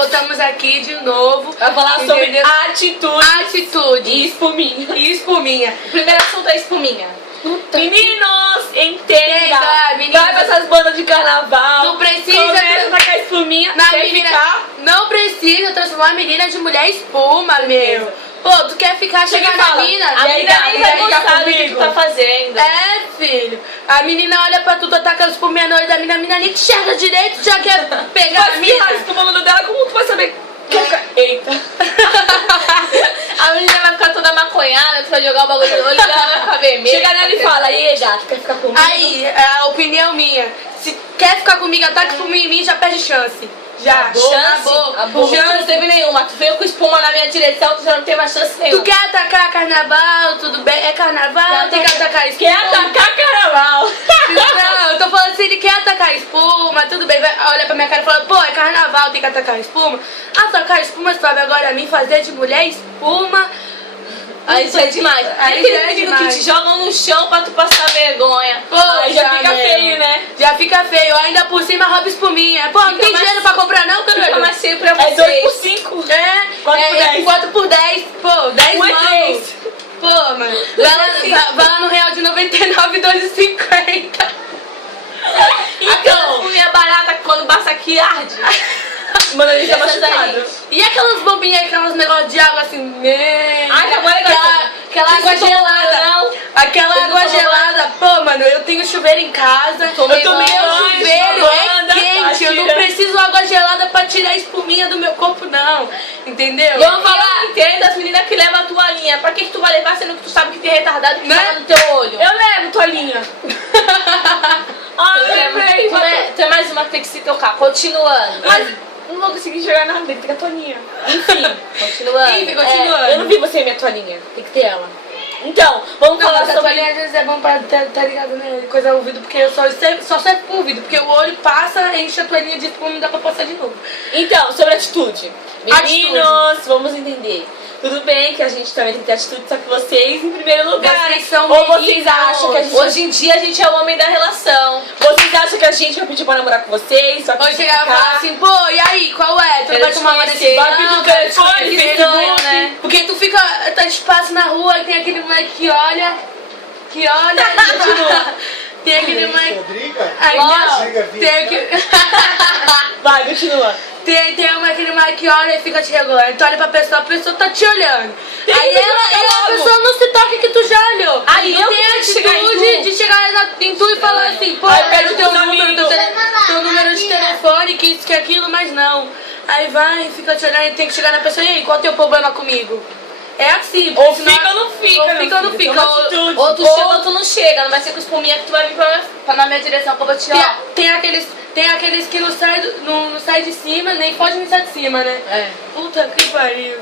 voltamos aqui de novo. Vai falar sobre atitude e espuminha. E espuminha. O primeiro assunto é espuminha. Puta. Meninos, entenda. Meninas. Vai pra essas bandas de carnaval. Não precisa começa a tacar espuminha. na quer menina. ficar? Não precisa transformar a menina de mulher espuma, meu. Pô, tu quer ficar, chegar na mina? A menina nem vai gostar do que tu tá fazendo. É, filho. A menina olha pra tu, tu taca as espuminha no olho da menina, a menina nem enxerga direito, já quer pegar a mina. Mas espuma no olho dela, como tu vai saber? Eita. A menina vai ficar toda maconhada, tu vai jogar o bagulho no olho dela, vai ficar vermelha. Chega nela e fala, e aí, gato, quer ficar comigo? Aí, é a opinião minha. Se quer ficar comigo, ataca espuminha em mim, já perde chance. Já, Acabou. Tu não teve nenhuma. Tu veio com espuma na minha direção, tu já não tem mais chance nenhuma. Tu quer atacar carnaval, tudo bem? É carnaval, tem que atacar espuma. Quer atacar carnaval? Não, eu tô falando assim, ele quer atacar espuma, tudo bem. Vai, olha pra minha cara e fala, pô, é carnaval, tem que atacar espuma. Atacar espuma, sabe agora a mim fazer de mulher espuma. Aí já é demais. Aí tem já é aquele menino demais. que te jogam no chão pra tu passar vergonha. Pô, aí já fica feio, né? Já fica feio, ainda por cima rouba espuminha. Pô, não tem dinheiro pra comprar não, caralho? Fica mais feio pra É vocês. 2 por 5. É, 4 por 10. 4 por 10. Pô, 10 1 é mãos. 3. Pô, mano. Vai lá no real de 99, 2,50. Aquela espuminha barata que quando passa aqui arde. Mano, ele tá machucado. E aquelas bombinhas, aquelas negócios de água assim. Ai, tá bom, aquela água gelada. Aquela água gelada. Pô, mano, eu tenho chuveiro em casa. Eu tomei banho, chuveiro é quente. Eu não tira. preciso água gelada pra tirar a espuminha do meu corpo, não. Entendeu? Vamos falar inteiro das meninas que levam a toalhinha. Pra que tu vai levar sendo que tu sabe que tem retardado que joga no teu olho? Eu levo toalhinha. Tu é mais uma que tem que se tocar. Continuando. Mas não vou conseguir jogar nada, tem que ter a toalhinha. Enfim, continuando. Enfim, continuando. Eu não vi você e minha toalhinha. Tem que ter ela. Então, vamos falar Mas a sobre... toalhinha às vezes é bom pra, tá ligado, né? Coisa ao ouvido, porque eu só serve pro ouvido. Porque o olho passa, enche a toalhinha de espuma e não dá pra passar de novo. Então, sobre atitude. Meninos, vamos entender. Tudo bem que a gente também tem que ter atitude, só que vocês em primeiro lugar. Vocês são ou vocês meninos. acham que a gente... Hoje em dia a gente é o homem da relação. Vocês acham que a gente vai pedir pra namorar com vocês? Só que Ou chegar e falar assim, pô, e aí, qual é? Tu não vai tomar uma decisão? Vai pedir o telefone, né? Porque tu fica, tá de espaço na rua e tem aquele moleque que olha e continua. Tem aquele moleque... Aí, tem aquele... Vai, continua. Tem aquele moleque que olha e fica te regulando. Tu olha pra pessoa, a pessoa tá te olhando. Aí a pessoa não se toca que tu já olhou. Aí tu eu tem a atitude de chegar em tu e falar assim, pô, aí eu quero teu número, amigo. teu número de telefone, que isso, que aquilo, mas não. Aí vai e fica te olhando e tem que chegar na pessoa, e aí, qual é o teu problema comigo? É assim, ou senão, fica ou não fica. Ou fica ou não fica. Ou tu chega ou tu não chega. Não vai ser com espuminha que tu vai vir pra na minha direção que eu vou te tirar. Tem aqueles que não sai de cima, nem pode me sair de cima, né? É. Puta que pariu.